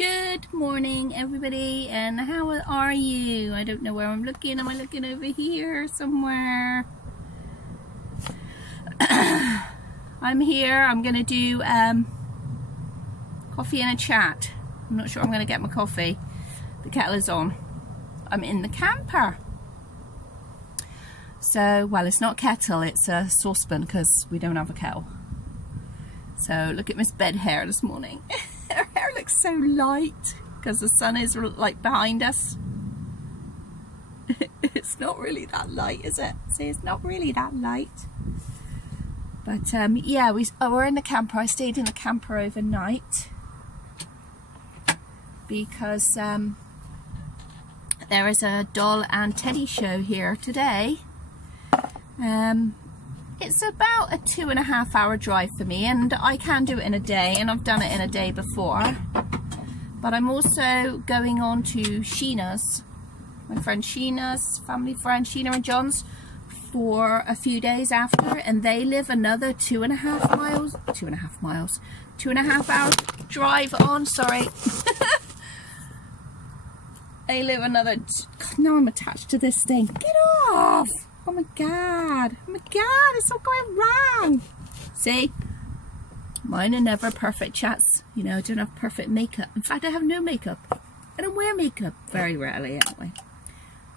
Good morning, everybody, and how are you? I don't know where I'm looking. Am I looking over here somewhere? I'm here. I'm going to do coffee and a chat. I'm not sure I'm going to get my coffee. The kettle is on. I'm in the camper. So, well, it's not a kettle, it's a saucepan because we don't have a kettle. So, look at Miss Bed hair this morning. Her hair looks so light because the sun is like behind us. It's not really that light, is it? See, it's not really that light. But yeah, we're in the camper. I stayed in the camper overnight because there is a doll and teddy show here today. It's about a 2.5 hour drive for me, and I can do it in a day, and I've done it in a day before. But I'm also going on to Sheena's, my friend Sheena's, family friend Sheena and John's, for a few days after, and they live another 2.5 hour drive on, sorry. They live another, now I'm attached to this thing, get off! Oh my god, it's all going wrong. See, mine are never perfect chats. You know, I don't have perfect makeup. In fact, I have no makeup. I don't wear makeup very rarely anyway.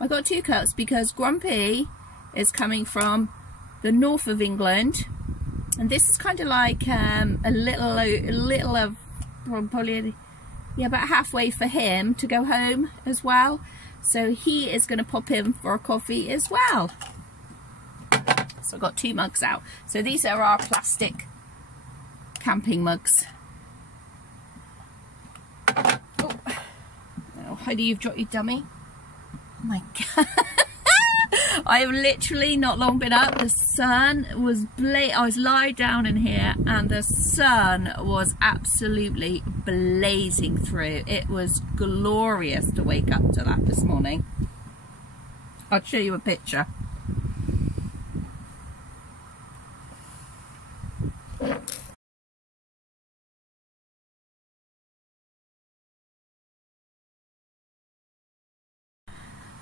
I got 2 cups because Grumpy is coming from the north of England, and this is kind of like a little of probably, yeah, about halfway for him to go home as well. So he is going to pop in for a coffee as well. So I've got 2 mugs out. So these are our plastic camping mugs. Oh, Heidi, you've dropped your dummy. Oh my god. I have literally not long been up. The sun was I was lying down in here and the sun was absolutely blazing through. It was glorious to wake up to that this morning. I'll show you a picture.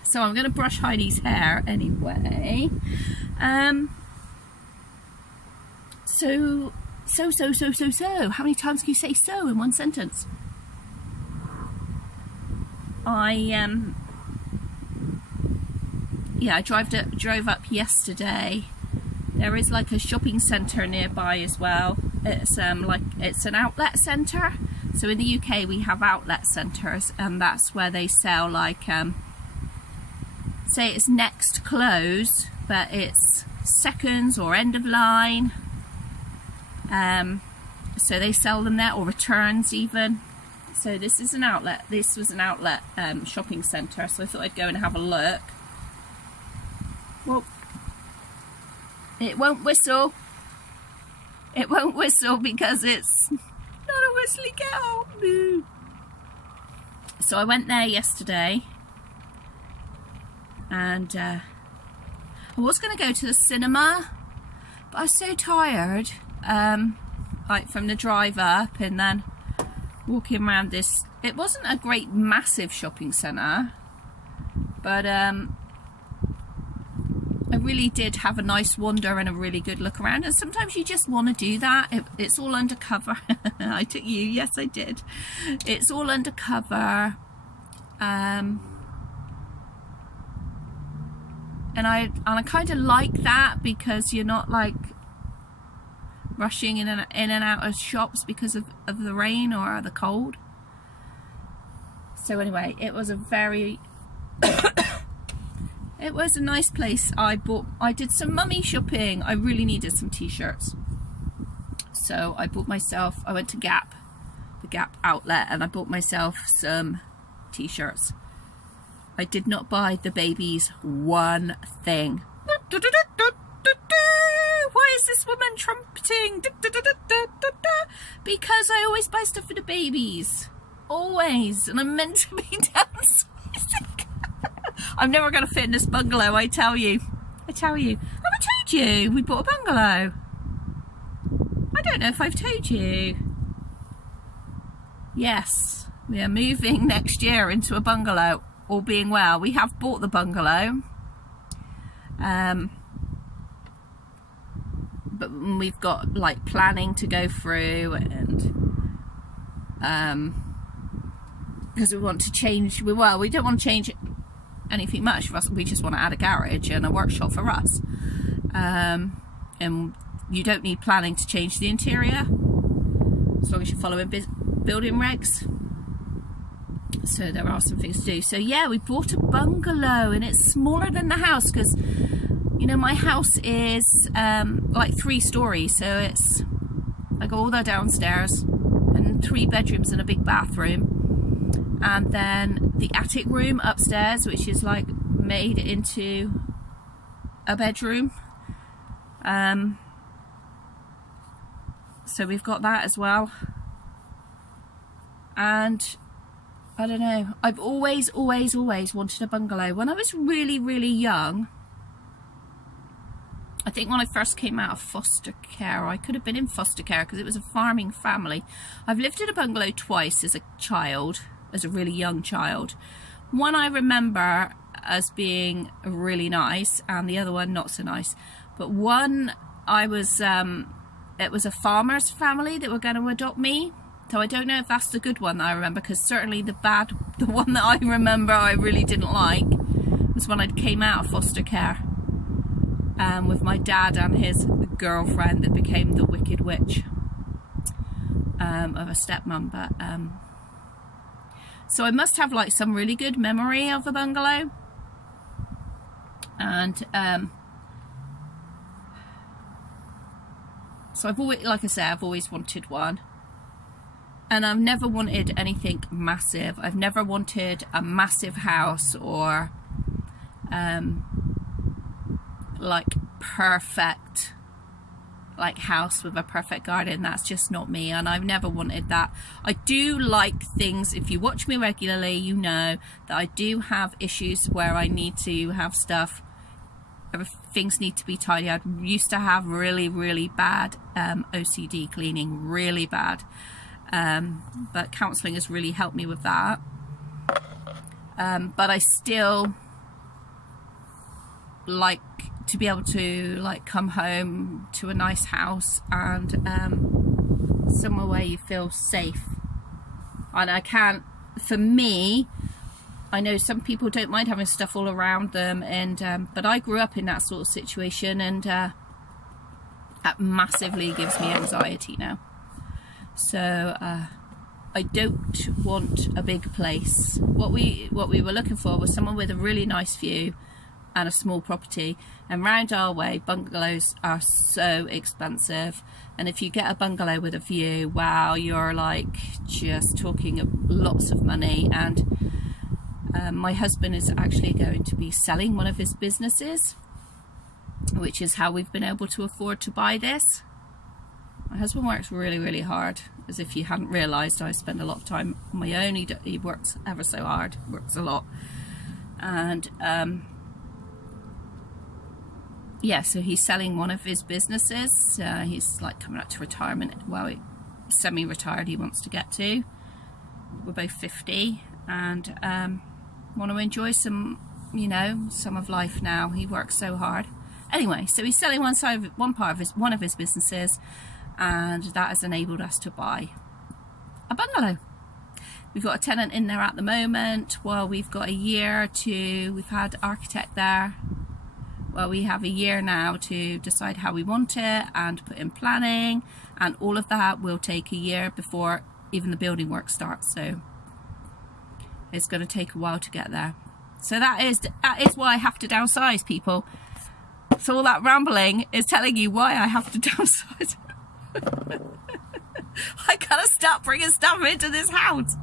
So I'm going to brush Heidi's hair anyway. So, how many times can you say so in one sentence? I drove up yesterday. There is like a shopping centre nearby as well. It's it's an outlet centre. So in the UK we have outlet centres, and that's where they sell like say it's next close, but it's seconds or end of line. So they sell them there, or returns even. So this is an outlet. This was an outlet shopping centre, so I thought I'd go and have a look. Well, it won't whistle. It won't whistle because it's not a whistly cow. Boo. So I went there yesterday, and I was going to go to the cinema, but I was so tired, like from the drive up and then walking around this. It wasn't a great massive shopping centre, but I really did have a nice wander and a really good look around, and sometimes you just want to do that. It's all undercover. I took you, yes I did. It's all undercover. And I kind of like that because you're not like rushing in and out of shops because of the rain or the cold. So anyway, it was a very it was a nice place. I did some mummy shopping. I really needed some t-shirts. So I went to Gap, the Gap outlet, and I bought myself some t-shirts. I did not buy the babies one thing. Why is this woman trumpeting? Because I always buy stuff for the babies. Always. And I'm meant to be downsizing. I'm never going to fit in this bungalow, I tell you. I tell you. Have I told you we bought a bungalow? I don't know if I've told you. Yes. We are moving next year into a bungalow, all being well. We have bought the bungalow, but we've got like planning to go through, and because we want to change, we don't want to change anything much for us. We just want to add a garage and a workshop for us, and you don't need planning to change the interior as long as you're following building regs. So there are some things to do. So yeah, we bought a bungalow, and it's smaller than the house because, you know, my house is like 3 stories, so it's like all the downstairs and 3 bedrooms and a big bathroom, and then the attic room upstairs, which is like made into a bedroom. So we've got that as well. And I don't know, I've always wanted a bungalow. When I was really young, I think when I first came out of foster care, I could have been in foster care because it was a farming family. I've lived in a bungalow twice as a child, as a really young child. One I remember as being really nice, and the other one not so nice. But one, I was, it was a farmer's family that were going to adopt me. So I don't know if that's the good one that I remember, because certainly the one that I remember I really didn't like was when I came out of foster care with my dad and his girlfriend that became the wicked witch of a stepmom. But so I must have like some really good memory of the bungalow, and so I've always, like I say, I've always wanted one. And I've never wanted anything massive. I've never wanted a massive house or like perfect, like house with a perfect garden. That's just not me, and I've never wanted that. I do like things, if you watch me regularly, you know that I do have issues where I need to have stuff, things need to be tidy. I used to have really bad OCD cleaning, really bad. But counselling has really helped me with that. But I still like to be able to like come home to a nice house and somewhere where you feel safe. And I can't, for me, I know some people don't mind having stuff all around them, and but I grew up in that sort of situation, and that massively gives me anxiety now. So I don't want a big place. What we were looking for was someone with a really nice view and a small property, and round our way bungalows are so expensive, and if you get a bungalow with a view, wow, you're like just talking lots of money. And my husband is actually going to be selling one of his businesses, which is how we've been able to afford to buy this. My husband works really hard, as if you hadn't realised. I spend a lot of time on my own. He works ever so hard, works a lot. And yeah, so he's selling one of his businesses. He's like coming up to retirement. Well, he's semi-retired, he wants to get to. We're both 50 and want to enjoy some, you know, some of life now. He works so hard. Anyway, so he's selling one of his businesses, and that has enabled us to buy a bungalow. We've got a tenant in there at the moment. Well, we've got a year to, we've had architect there. Well, we have a year now to decide how we want it and put in planning, and all of that will take a year before even the building work starts. So it's going to take a while to get there. So that is why I have to downsize, people. So all that rambling is telling you why I have to downsize. I gotta stop bringing stuff into this house.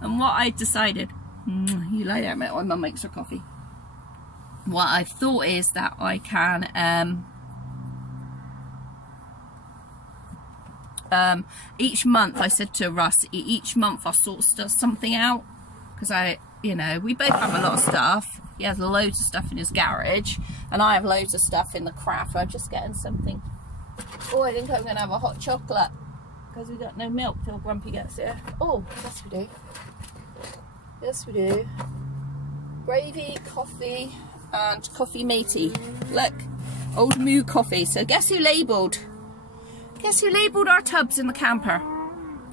And what I decided, you lie there a minute while Mum makes her coffee. What I thought is that I can each month, I said to Russ, each month I'll sort something out, because you know, we both have a lot of stuff. He has loads of stuff in his garage, and I have loads of stuff in the craft. I'm just getting something. Oh, I think I'm going to have a hot chocolate, because we got no milk till Grumpy gets here. Oh, yes we do. Yes we do. Gravy, coffee, and coffee matey. Look, old moo coffee. So guess who labelled? Guess who labelled our tubs in the camper?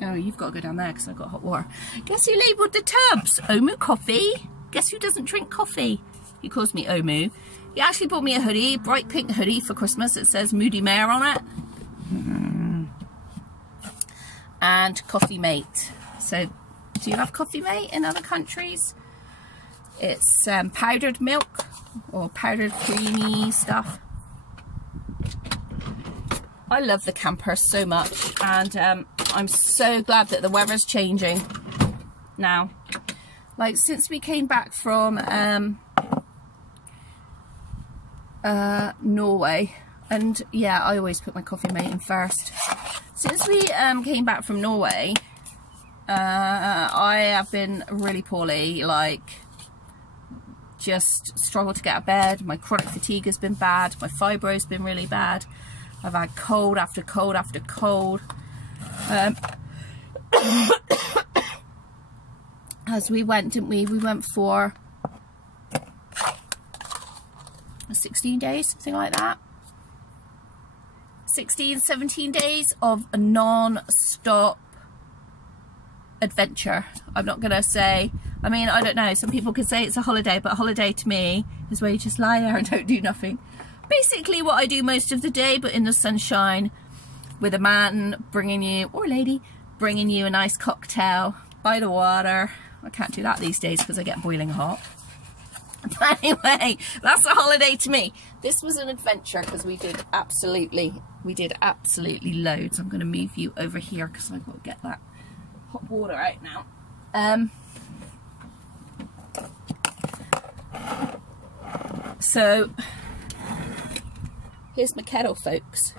Oh, you've got to go down there because I've got hot water. Guess who labelled the tubs? Omoo Coffee. Guess who doesn't drink coffee? He calls me Omoo. He actually bought me a hoodie, bright pink hoodie for Christmas. It says Moody Mare on it. And Coffee Mate. So, do you have Coffee Mate in other countries? It's powdered milk or powdered creamy stuff. I love the camper so much, and I'm so glad that the weather's changing now. Like, since we came back from Norway, and yeah, I always put my Coffee Mate in first. Since we came back from Norway, I have been really poorly, like just struggled to get out of bed. My chronic fatigue has been bad, my fibro's been really bad. I've had cold after cold after cold. As we went, didn't we? We went for 16 days, something like that. 16, 17 days of a non-stop adventure. I'm not going to say, I mean, I don't know. Some people could say it's a holiday, but a holiday to me is where you just lie there and don't do nothing. Basically what I do most of the day, but in the sunshine, with a man bringing you, or lady, bringing you a nice cocktail by the water. I can't do that these days because I get boiling hot. But anyway, that's a holiday to me. This was an adventure because we did absolutely loads. I'm going to move you over here because I've got to get that hot water out now. So here's my kettle, folks.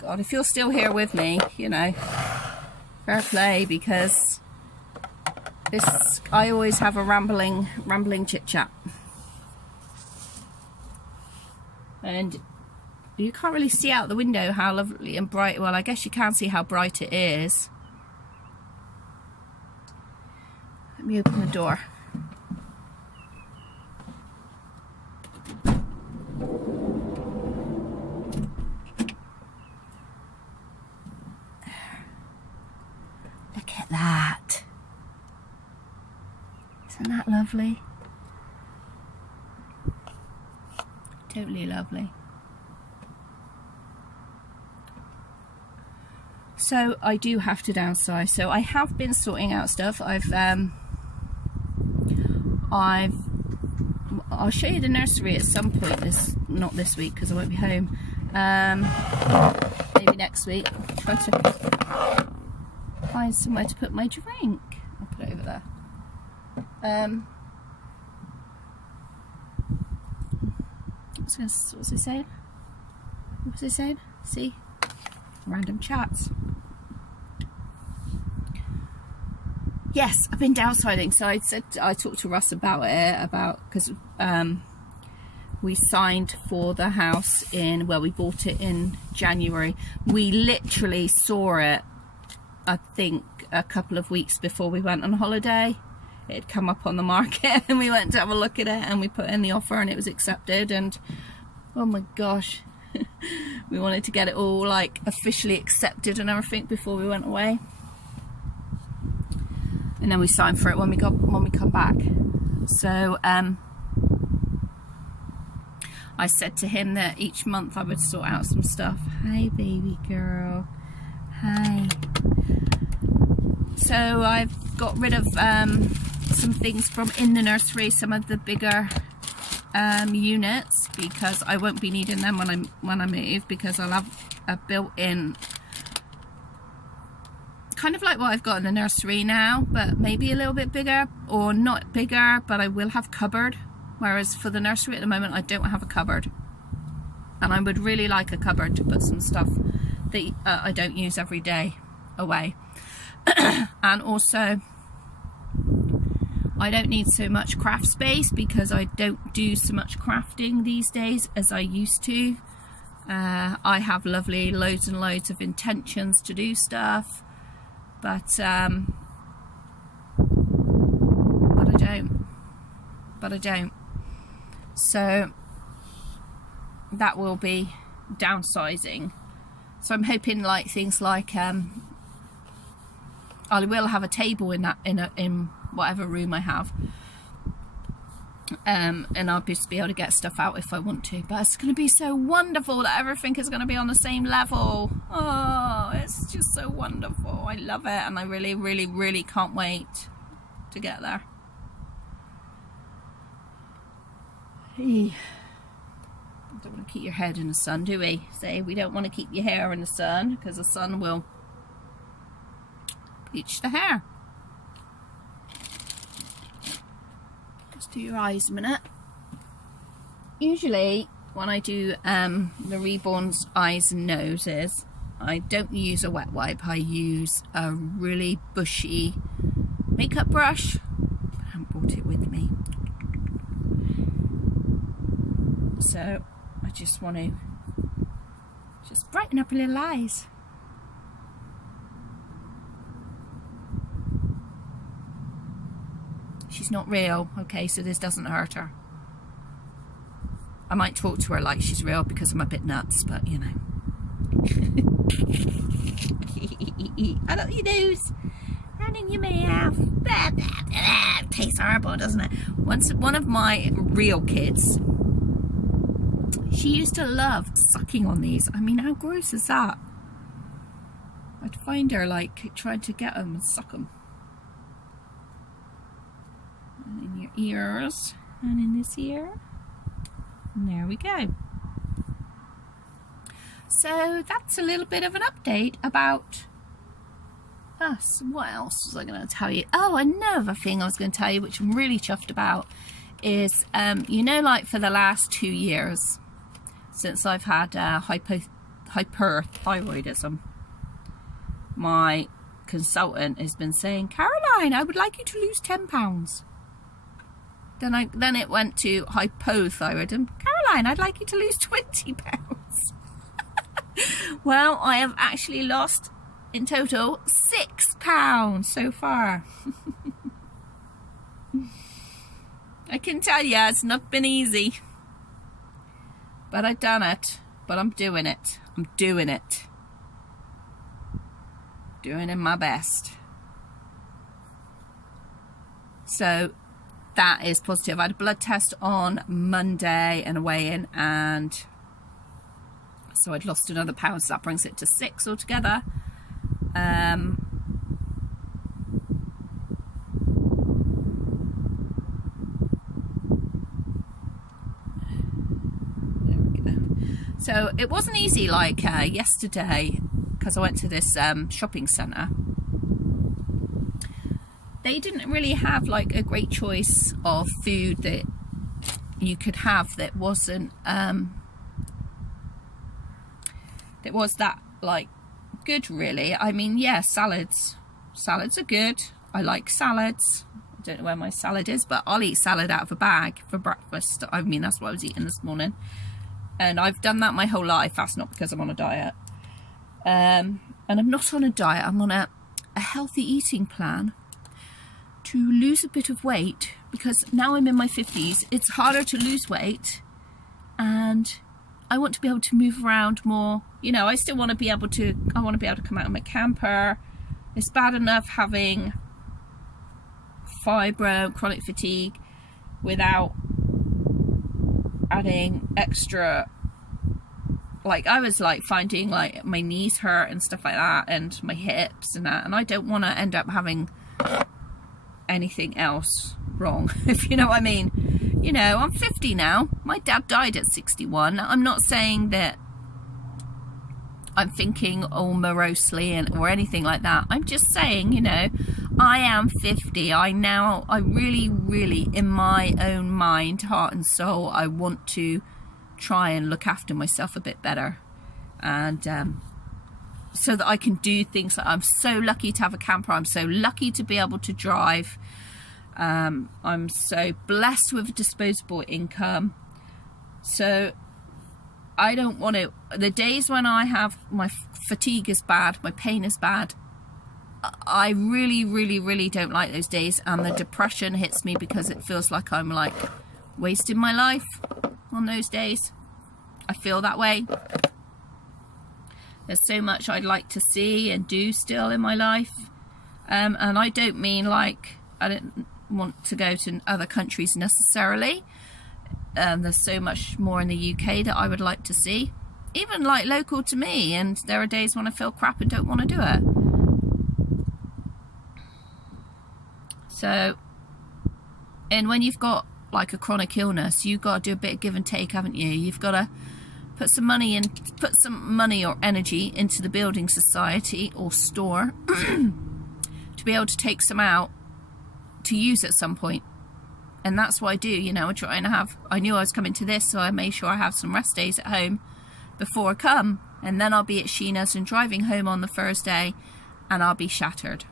God, if you're still here with me, you know, fair play, because this, I always have a rambling chit chat. And you can't really see out the window how lovely and bright, well, I guess you can see how bright it is. Let me open the door. Look at that. Isn't that lovely? Totally lovely. So I do have to downsize. So I have been sorting out stuff. I'll show you the nursery at some point. Not this week because I won't be home. Maybe next week. Try to find somewhere to put my drink. I'll put it over there. What's he saying? What's he saying? See? Random chats. Yes, I've been downsizing. So I talked to Russ about it, because we signed for the house we bought it in January. We literally saw it, I think, a couple of weeks before we went on holiday. It had come up on the market and we went to have a look at it and we put in the offer and it was accepted, and oh my gosh, we wanted to get it all like officially accepted and everything before we went away. And then we signed for it when we come back. So I said to him that each month I would sort out some stuff. Hi baby girl. Hi. So I've got rid of some things from in the nursery, some of the bigger units, because I won't be needing them when I move, because I'll have a built-in, kind of like what I've got in the nursery now, but maybe a little bit bigger, or not bigger, but I will have cupboard, whereas for the nursery at the moment I don't have a cupboard. and I would really like a cupboard to put some stuff that I don't use every day away. And also, I don't need so much craft space because I don't do so much crafting these days as I used to. I have lovely loads and loads of intentions to do stuff, but I don't. So that will be downsizing. So I'm hoping like things like I will have a table in whatever room I have, and I'll just be able to get stuff out if I want to. But it's going to be so wonderful that everything is going to be on the same level. Oh, it's just so wonderful. I love it, and I really, really, really can't wait to get there. Hey. Don't want to keep your head in the sun, do we? Say we don't want to keep your hair in the sun because the sun will bleach the hair. Just do your eyes a minute. Usually when I do the Reborn's eyes and noses, I don't use a wet wipe. I use a really bushy makeup brush. I haven't brought it with me. So I just want to just brighten up her little eyes. She's not real, okay, so this doesn't hurt her. I might talk to her like she's real because I'm a bit nuts, but you know. I love your nose. And in your mouth. Tastes horrible, doesn't it? Once one of my real kids, she used to love sucking on these. I mean, how gross is that? I'd find her like trying to get them and suck them. And in your ears, and in this ear. And there we go. So that's a little bit of an update about us. What else was I going to tell you? Oh, another thing I was going to tell you, which I'm really chuffed about, is you know, like for the last 2 years since I've had hyperthyroidism, my consultant has been saying, Caroline, I would like you to lose 10 pounds. Then it went to hypothyroidism. Caroline, I'd like you to lose 20 pounds. Well, I have actually lost in total 6 pounds so far. I can tell you, it's not been easy. But I've done it. But I'm doing it. I'm doing it. Doing my best. So that is positive. I had a blood test on Monday and a weigh-in, and so I'd lost another pound, so that brings it to 6 altogether. There we go. So it wasn't easy like yesterday, because I went to this shopping centre. They didn't really have like a great choice of food that you could have that wasn't that was that like good, really. I mean, yeah, salads are good. I like salads. I don't know where my salad is, but I'll eat salad out of a bag for breakfast. I mean, that's what I was eating this morning, and I've done that my whole life. That's not because I'm on a diet, and I'm not on a diet. I'm on a healthy eating plan to lose a bit of weight, because now I'm in my 50s, it's harder to lose weight, and I want to be able to move around more. You know, I still want to be able to, I want to be able to come out of my camper. It's bad enough having fibro, chronic fatigue, without adding extra, like I was like finding like my knees hurt and stuff like that, and my hips and that, and I don't want to end up having anything else wrong, if you know what I mean. You know, I'm 50 now. My dad died at 61. I'm not saying that I'm thinking all morosely or anything like that. I'm just saying, you know, I am 50. I really, really, in my own mind, heart and soul, I want to try and look after myself a bit better, and so that I can do things. Like, I'm so lucky to have a camper. I'm so lucky to be able to drive. I'm so blessed with a disposable income. So I don't want to, the days when I have, my fatigue is bad, my pain is bad, I really don't like those days, and the depression hits me because it feels like I'm like wasting my life on those days. I feel that way. There's so much I'd like to see and do still in my life, and I don't mean like I don't want to go to other countries necessarily. There's so much more in the UK that I would like to see, even like local to me, and there are days when I feel crap and don't want to do it. So, and when you've got like a chronic illness, you've got to do a bit of give and take, haven't you? You've got to put some money or energy into the building society or store to be able to take some out to use at some point. And that's what I do, you know. I knew I was coming to this, so I made sure I have some rest days at home before I come, and then I'll be at Sheena's and driving home on the Thursday, and I'll be shattered.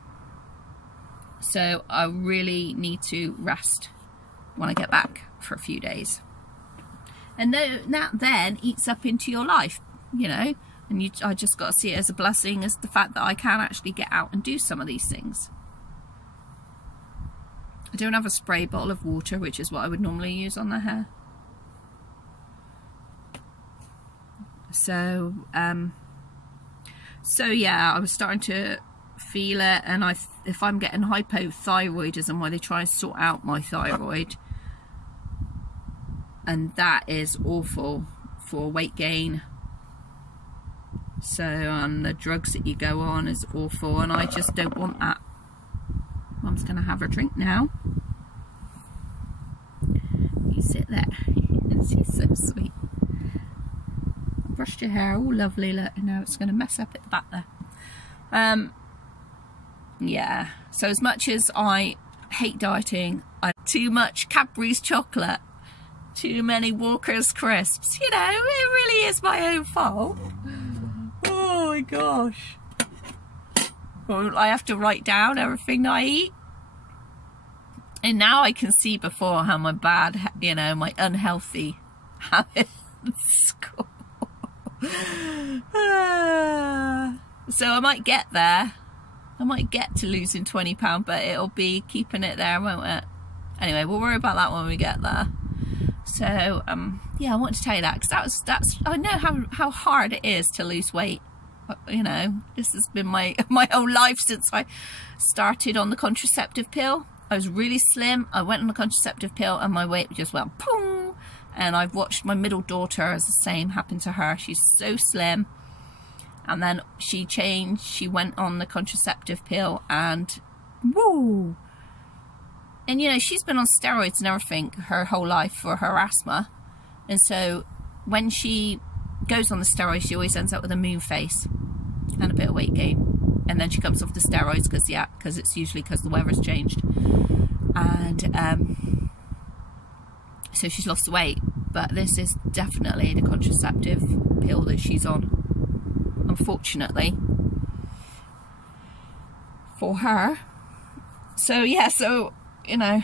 So I really need to rest when I get back for a few days. And that then eats up into your life, you know, and I just got to see it as a blessing, as the fact that I can actually get out and do some of these things. I don't have a spray bottle of water, which is what I would normally use on the hair. So yeah, I was starting to feel it, and if I'm getting hypothyroidism, where they try and sort out my thyroid, and that is awful for weight gain. So, and the drugs that you go on is awful, and I just don't want that. Mum's gonna have her drink now. You sit there. She's so sweet. Brushed your hair, all lovely. Look, now it's gonna mess up at the back there. Yeah. So as much as I hate dieting, too much Cadbury's chocolate, too many Walker's crisps. You know, it really is my own fault. Oh my gosh. Well, I have to write down everything I eat. And now I can see before how my bad, you know, my unhealthy habits go. So I might get there. I might get to losing £20, but it'll be keeping it there, won't it? Anyway, we'll worry about that when we get there. So, yeah, I want to tell you that, because I know how hard it is to lose weight. You know, this has been my whole life since I started on the contraceptive pill. I was really slim. I went on the contraceptive pill and my weight just went boom. And I've watched my middle daughter, as the same happened to her. She's so slim. And then she changed. She went on the contraceptive pill and woo. And you know, she's been on steroids and everything her whole life for her asthma. And so when she goes on the steroids, she always ends up with a moon face and a bit of weight gain. And then she comes off the steroids because it's usually because the weather's changed. And so she's lost the weight. But this is definitely the contraceptive pill that she's on, unfortunately, for her. So yeah, so you know,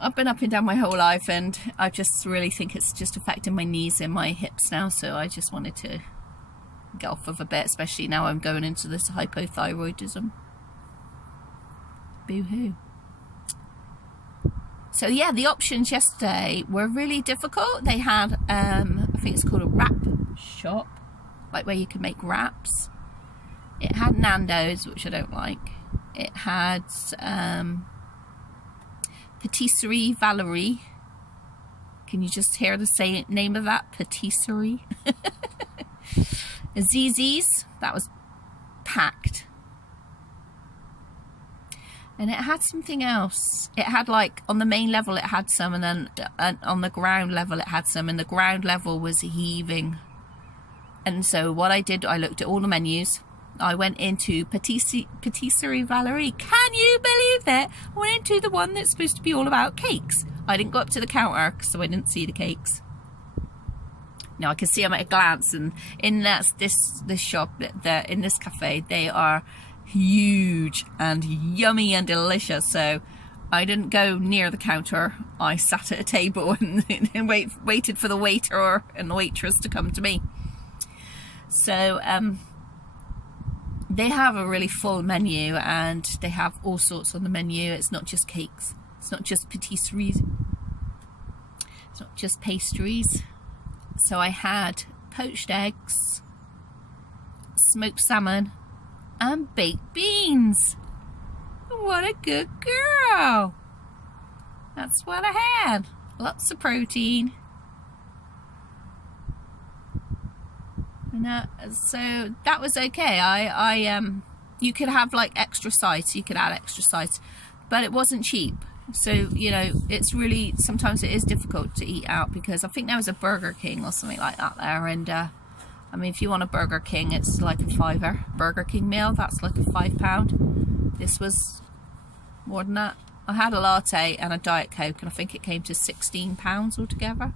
I've been up and down my whole life, and I just really think it's just affecting my knees and my hips now. So I just wanted to get off of a bit, especially now I'm going into this hypothyroidism. Boo-hoo. So yeah, the options yesterday were really difficult. They had, I think it's called a wrap shop, like where you can make wraps. It had Nando's, which I don't like. It had Patisserie Valerie. Can you just hear the name of that? Patisserie. Zzz's, that was packed. And it had something else. It had, like, on the main level it had some, and then on the ground level it had some, and the ground level was heaving. And so what I did, I looked at all the menus. I went into Patisserie Valerie. Can you believe it? I went into the one that's supposed to be all about cakes. I didn't go up to the counter, so I didn't see the cakes. Now I can see them at a glance, and in this shop, in this cafe, they are huge and yummy and delicious. So I didn't go near the counter. I sat at a table and waited for the waiter and the waitress to come to me. So they have a really full menu, and they have all sorts on the menu. It's not just cakes. It's not just patisseries. It's not just pastries. So I had poached eggs, smoked salmon, and baked beans. What a good girl. That's what I had. Lots of protein. And so that was okay. You could have like extra sides. You could add extra sides, but it wasn't cheap. So, you know, it's really, sometimes it is difficult to eat out, because I think there was a Burger King or something like that there. And I mean, if you want a Burger King, it's like a £5. Burger King meal, that's like a £5. This was more than that. I had a latte and a Diet Coke, and I think it came to £16 altogether.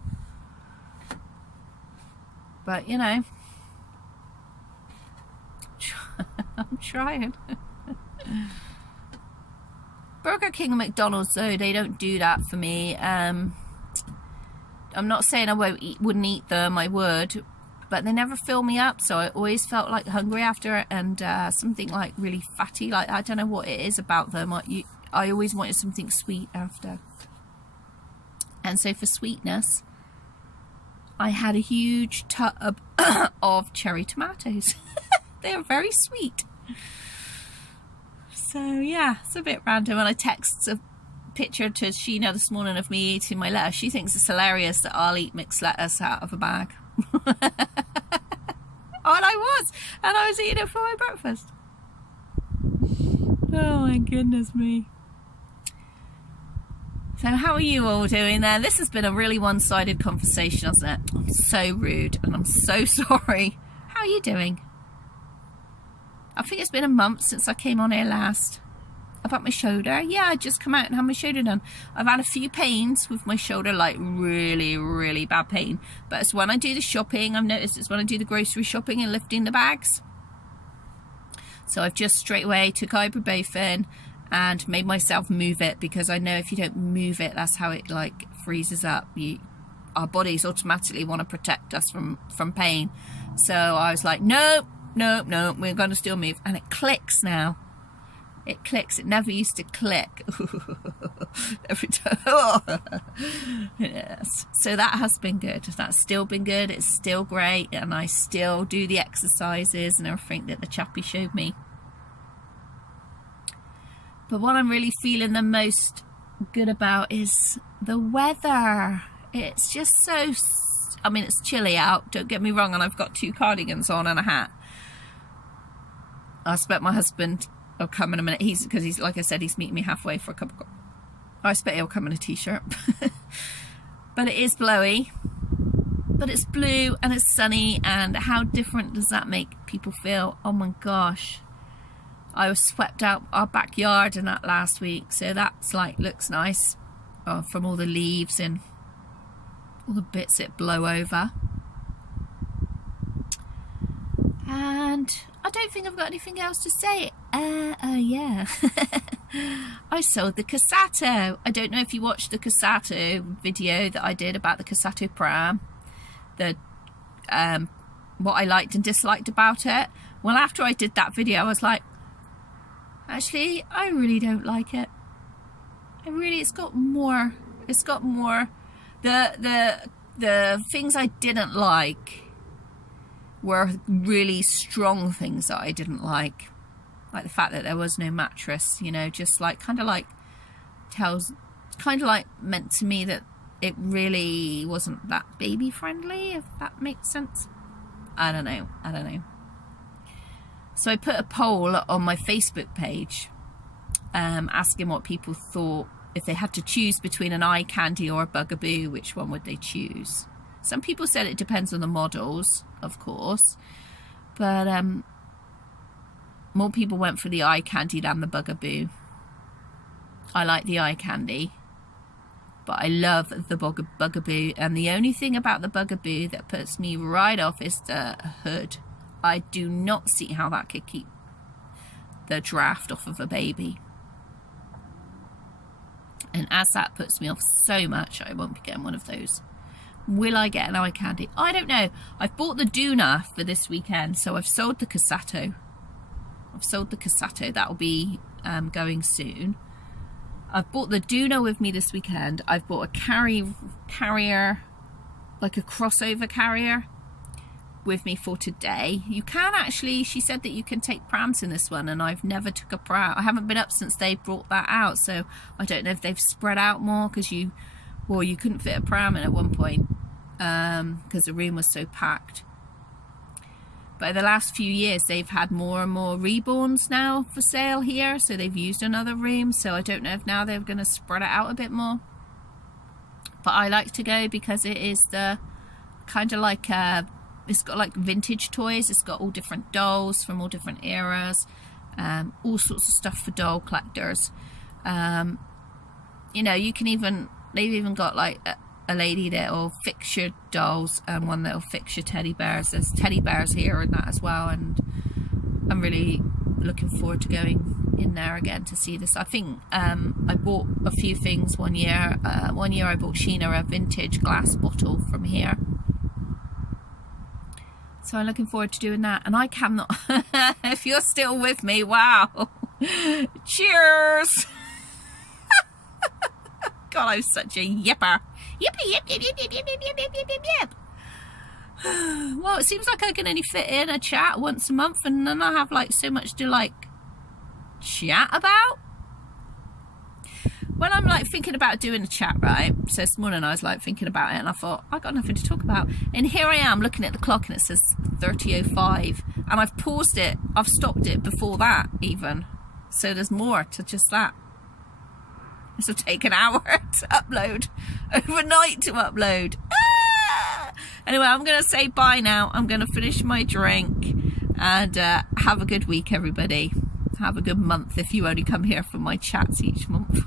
But, you know, I'm trying. Burger King and McDonald's, though, they don't do that for me. I'm not saying I wouldn't eat them, I would, but they never fill me up, so I always felt like hungry after, and something like really fatty, like I don't know what it is about them. I always wanted something sweet after. And so for sweetness, I had a huge tub of cherry tomatoes. They are very sweet. So yeah, it's a bit random. And I texted a picture to Sheena this morning of me eating my lettuce. She thinks it's hilarious that I'll eat mixed lettuce out of a bag. And I was eating it for my breakfast. Oh my goodness me. So how are you all doing there? This has been a really one-sided conversation, hasn't it? I'm so rude and I'm so sorry. How are you doing? I think it's been a month since I came on here last. About my shoulder. Yeah, I just come out and had my shoulder done. I've had a few pains with my shoulder, like really, really bad pain. But it's when I do the shopping, I've noticed it's when I do the grocery shopping and lifting the bags. So I've just straight away took ibuprofen and made myself move it, because I know if you don't move it, that's how it like freezes up. Our bodies automatically want to protect us from pain. So I was like, nope. No, we're going to still move. And it clicks now. It clicks. It never used to click. Every time. Yes. So that has been good. That's still been good. It's still great. And I still do the exercises and everything that the chappy showed me. But what I'm really feeling the most good about is the weather. It's just so... I mean, it's chilly out. Don't get me wrong. And I've got 2 cardigans on and a hat. I expect my husband will come in a minute. Because he's like I said, he's meeting me halfway for a cup of coffee. I expect he'll come in a t-shirt. But it is blowy. But it's blue and it's sunny. And how different does that make people feel? Oh my gosh. I was swept out our backyard in that last week. So that's like, looks nice. From all the leaves and all the bits that blow over. And I don't think I've got anything else to say. Yeah. I sold the Cassato. I don't know if you watched the Cassato video that I did about the Cassato pram. What I liked and disliked about it. Well, after I did that video, I was like, actually, I really don't like it. It's got more. The things I didn't like were really strong things that I didn't like the fact that there was no mattress, you know, just like kind of like meant to me that it really wasn't that baby friendly, if that makes sense. I don't know. So I put a poll on my Facebook page asking what people thought, if they had to choose between an eye candy or a bugaboo, which one would they choose? Some people said it depends on the models, of course, but more people went for the eye candy than the bugaboo. I like the eye candy, But I love the bugaboo, and the only thing about the bugaboo that puts me right off is the hood. I do not see how that could keep the draft off of a baby. And as that puts me off so much, I won't be getting one of those. Will I get an eye candy? I don't know. I've bought the Doona for this weekend, so I've sold the Cassato. That will be going soon. I've bought the Doona with me this weekend. I've bought a carrier, like a crossover carrier, with me for today. You can actually, she said that you can take prams in this one, and I've never took a pram. I haven't been up since they brought that out, so I don't know if they've spread out more, because you couldn't fit a pram in at one point because the room was so packed. But in the last few years, they've had more and more reborns now for sale here. So they've used another room. So I don't know if now they're going to spread it out a bit more. But I like to go because it is the kind of like, it's got like vintage toys. It's got all different dolls from all different eras. All sorts of stuff for doll collectors. You know, you can even, they've even got like a lady that will fix your dolls and one that will fix your teddy bears. There's teddy bears here and that as well, and I'm really looking forward to going in there again to see this. I think I bought a few things one year. One year I bought Sheena a vintage glass bottle from here. So I'm looking forward to doing that. And I cannot, if you're still with me, wow. Cheers. God, I'm such a yipper. Yippee, yip, yip, yip, yip, yip, yip, yip, yip, yip, yip. Well, it seems like I can only fit in a chat once a month, and then I have like so much to like chat about. When I'm like thinking about doing a chat, right? So this morning I was like thinking about it, and I thought, I got nothing to talk about. And here I am looking at the clock, and it says 30:05, and I've paused it. I've stopped it before that even. So there's more to just that. This will take an hour to upload, overnight to upload. Ah! Anyway, I'm going to say bye now. I'm going to finish my drink, and have a good week, everybody. Have a good month if you only come here for my chats each month.